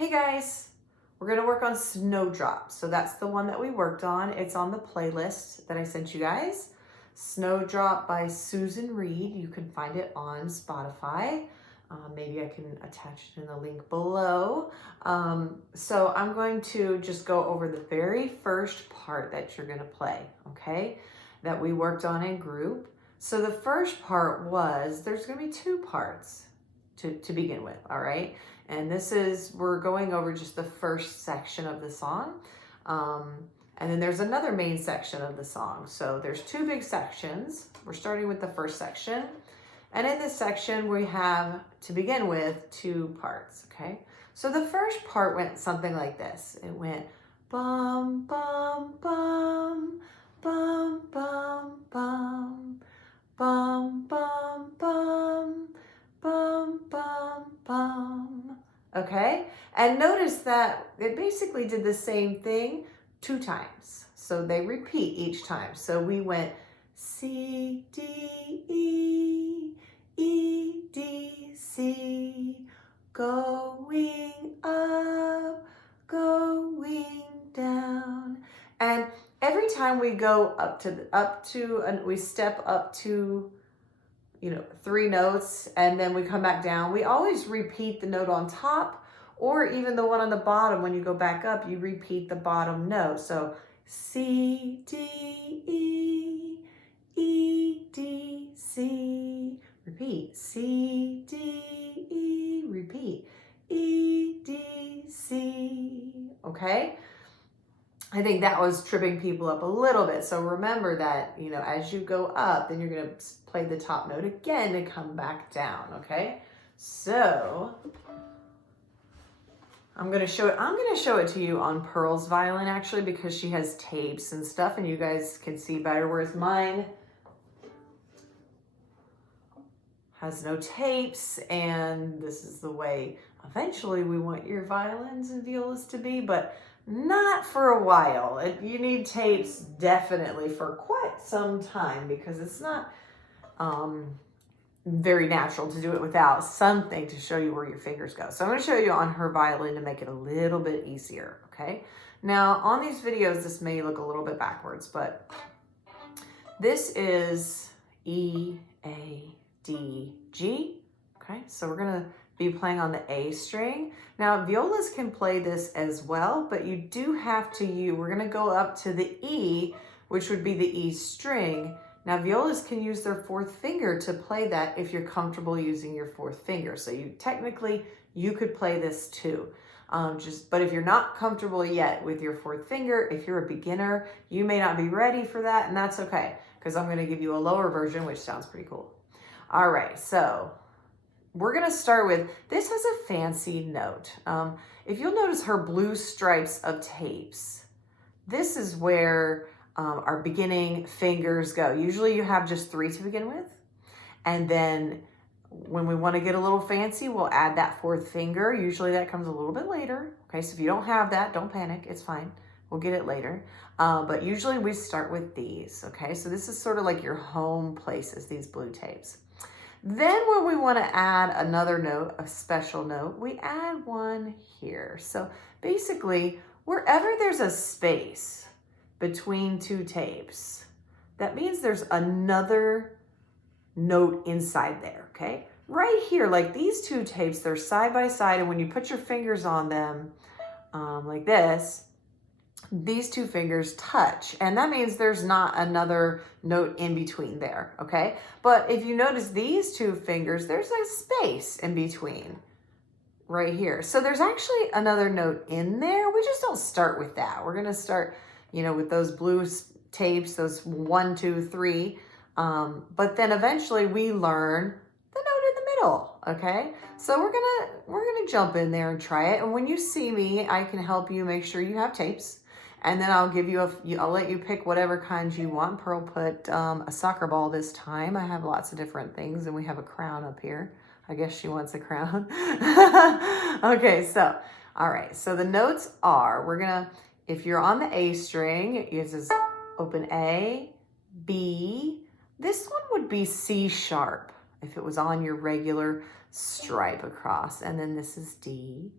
Hey guys, we're gonna work on Snowdrop. So that's the one that we worked on. It's on the playlist that I sent you guys. Snowdrop by Susan Reed. You can find it on Spotify. Maybe I can attach it in the link below. So I'm going to just go over the very first part that you're gonna play, okay? That we worked on in group. So the first part was, there's gonna be two parts to begin with, all right? And this is, we're going over just the first section of the song. And then there's another main section of the song. So there's two big sections. We're starting with the first section. And in this section, we have, to begin with, two parts, okay? So the first part went something like this. It went bum, bum, bum, bum, bum, bum, bum, bum, bum, bum, bum, bum. Okay, and notice that it basically did the same thing two times. So they repeat each time. So we went C, D, E, E, D, C, going up, going down. And every time we go and we step up to, three notes, and then we come back down, we always repeat the note on top, or even the one on the bottom. When you go back up, you repeat the bottom note. So C, D, E, E, D, C, repeat. C, D, E, repeat. E, D, C, okay? I think that was tripping people up a little bit. So remember that, as you go up, then you're going to play the top note again to come back down, okay? So I'm going to show it to you on Pearl's violin, actually, because she has tapes and stuff and you guys can see better, whereas mine has no tapes, and this is the way eventually we want your violins and violas to be, but not for a while. You need tapes definitely for quite some time, because it's not very natural to do it without something to show you where your fingers go. So I'm going to show you on her violin to make it a little bit easier, okay? Now, on these videos, this may look a little bit backwards, but this is E, A, D, G, okay? So we're going to be playing on the A string. Now, violas can play this as well, but you do have to we're going to go up to the E, which would be the E string. Now, violas can use their fourth finger to play that if you're comfortable using your fourth finger. So you could play this too. But if you're not comfortable yet with your fourth finger, if you're a beginner, you may not be ready for that, and that's okay, because I'm going to give you a lower version, which sounds pretty cool. All right, so we're going to start with, this has a fancy note. If you'll notice her blue stripes of tapes, this is where our beginning fingers go. Usually you have just three to begin with. And then when we want to get a little fancy, we'll add that fourth finger. Usually that comes a little bit later. Okay, so if you don't have that, don't panic. It's fine. We'll get it later. But usually we start with these. Okay, so this is sort of like your home places, these blue tapes. Then when we want to add another note, a special note, we add one here. So basically, wherever there's a space between two tapes, that means there's another note inside there, okay? Right here, like these two tapes, they're side by side, and when you put your fingers on them like this, these two fingers touch, and that means there's not another note in between there, okay? But if you notice these two fingers, there's a space in between right here. So there's actually another note in there. We just don't start with that. We're gonna start, with those blue tapes, those 1, 2, 3. But then eventually we learn the note in the middle, okay? So we're gonna jump in there and try it. And when you see me, I can help you make sure you have tapes. And then I'll give you I'll let you pick whatever kinds you want. Pearl put a soccer ball this time. I have lots of different things, and we have a crown up here. I guess she wants a crown. Okay, so, all right. So the notes are, if you're on the A string, it uses open A, B. This one would be C sharp if it was on your regular stripe across. And then this is D.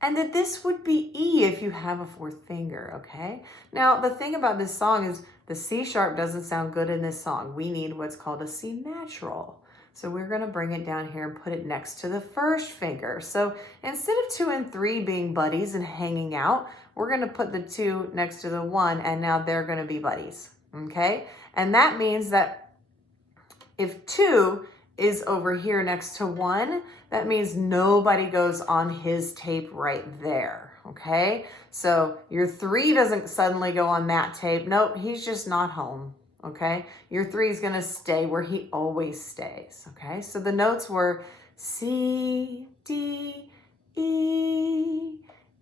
and that this would be E if you have a fourth finger, okay? Now, the thing about this song is the C sharp doesn't sound good in this song. We need what's called a C natural. So we're gonna bring it down here and put it next to the first finger. So instead of 2 and 3 being buddies and hanging out, we're gonna put the 2 next to the 1, and now they're gonna be buddies, okay? And that means that if 2 is over here next to 1, that means nobody goes on his tape right there, okay? So your 3 doesn't suddenly go on that tape. Nope, he's just not home, okay? Your 3 is gonna stay where he always stays, okay? So the notes were C, D, E,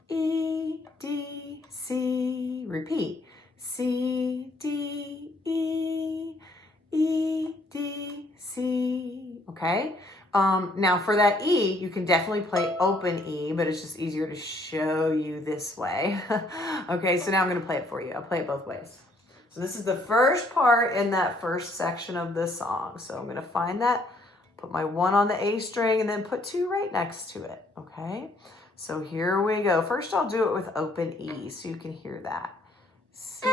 E, D, C. Repeat. C, D, E, E, D, C, okay? Now for that E, you can definitely play open E, but it's just easier to show you this way. Okay, so now I'm gonna play it for you. I'll play it both ways. So this is the first part in that first section of the song. So I'm gonna find that, put my 1 on the A string, and then put 2 right next to it, okay? So here we go. First I'll do it with open E so you can hear that. C.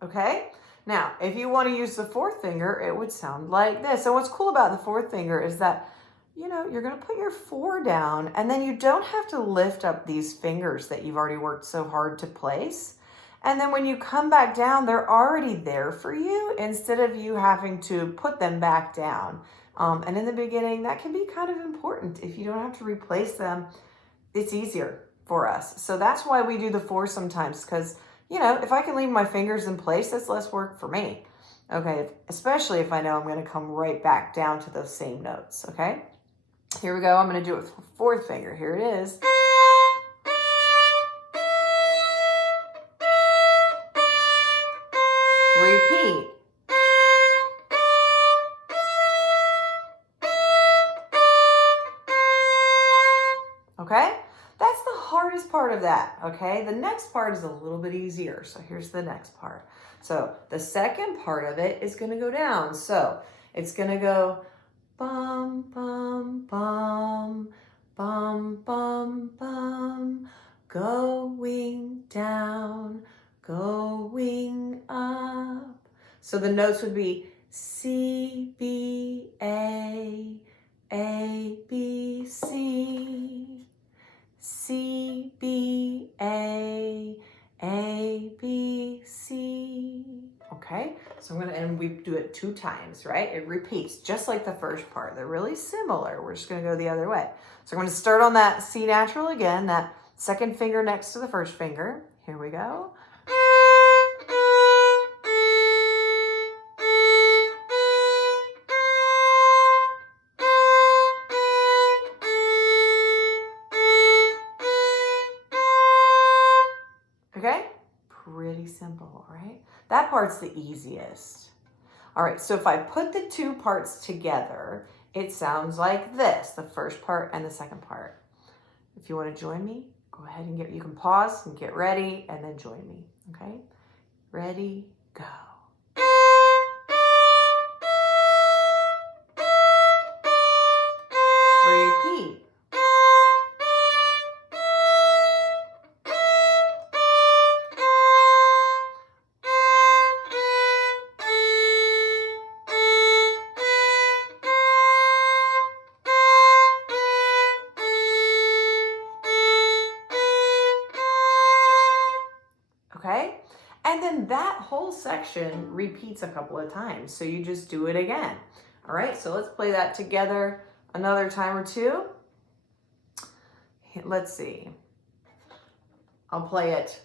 Okay, now if you want to use the fourth finger, it would sound like this. And what's cool about the fourth finger is that, you know, you're going to put your 4 down, and then you don't have to lift up these fingers that you've already worked so hard to place. And then when you come back down, they're already there for you instead of you having to put them back down. And in the beginning, that can be kind of important. If you don't have to replace them, it's easier for us. So that's why we do the 4 sometimes, because, you know, if I can leave my fingers in place, that's less work for me. Okay, especially if I know I'm going to come right back down to those same notes, okay? Here we go. I'm going to do it with the fourth finger. Here it is. Repeat. Okay? That's the hardest part of that, okay? The next part is a little bit easier. So here's the next part. So the second part of it is going to go down. So it's going to go bum, bum, bum, bum, bum, bum, going down, going up. So the notes would be C, B, A, B, C, C, B, A, B, C. Okay, so and we do it 2 times, right? It repeats just like the first part. They're really similar. We're just gonna go the other way. So I'm gonna start on that C natural again, that second finger next to the first finger. Here we go. Okay, pretty simple, right? That part's the easiest. All right, so if I put the 2 parts together, it sounds like this, the first part and the second part. If you want to join me, go ahead and you can pause and get ready and then join me, okay? Ready, go. Repeat. Okay, and then that whole section repeats a couple of times, so you just do it again. All right, so let's play that together another time or 2. Let's see. I'll play it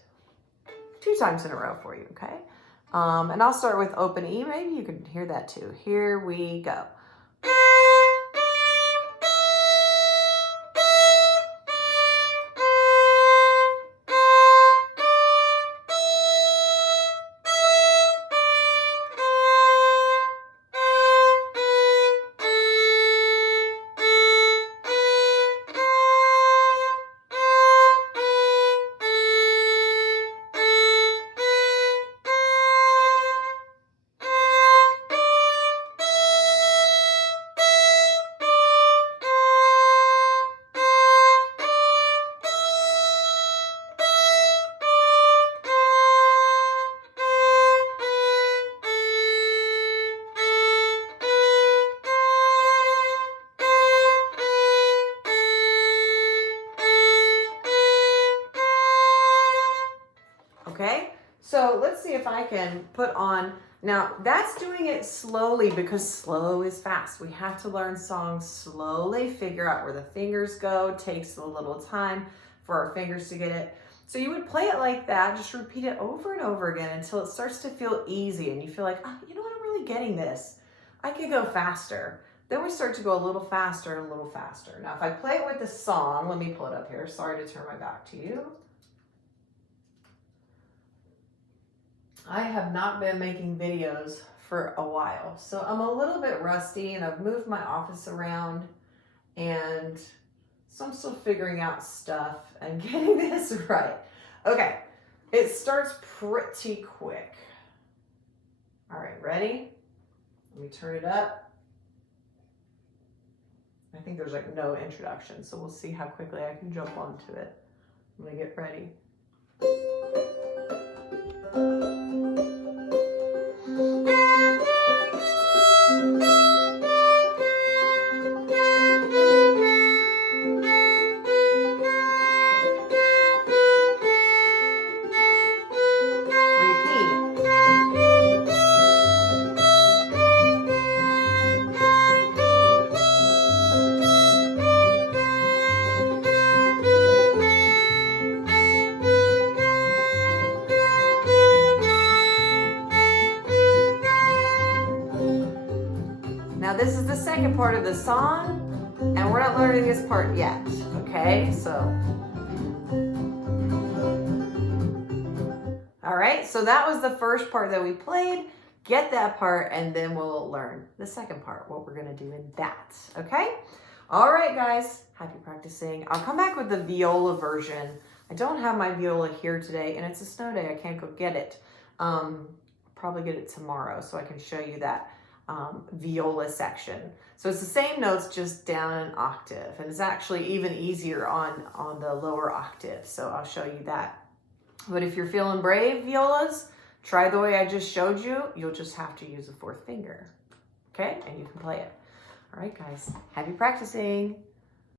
2 times in a row for you, okay? And I'll start with open E. Maybe you can hear that too. Here we go. Okay, so let's see if I can put on, now that's doing it slowly because slow is fast. We have to learn songs slowly, figure out where the fingers go, takes a little time for our fingers to get it. So you would play it like that, just repeat it over and over again until it starts to feel easy and you feel like, oh, you know what, I'm really getting this. I could go faster. Then we start to go a little faster and a little faster. Now, if I play it with the song, let me pull it up here. Sorry to turn my back to you. I have not been making videos for a while, so I'm a little bit rusty and I've moved my office around, and so I'm still figuring out stuff and getting this right. Okay, it starts pretty quick. All right, ready? Let me turn it up. I think there's like no introduction, so we'll see how quickly I can jump onto it. I'm gonna get ready. Now this is the second part of the song, and we're not learning this part yet, okay? So, all right, so that was the first part that we played. Get that part, and then we'll learn the second part, what we're gonna do in that, okay? All right, guys, happy practicing. I'll come back with the viola version. I don't have my viola here today, and it's a snow day, I can't go get it. Probably get it tomorrow so I can show you that viola section. So it's the same notes, just down an octave, and it's actually even easier on the lower octave, so I'll show you that. But if you're feeling brave, violas, try the way I just showed you. You'll just have to use the fourth finger, okay? And you can play it. All right, guys, happy practicing.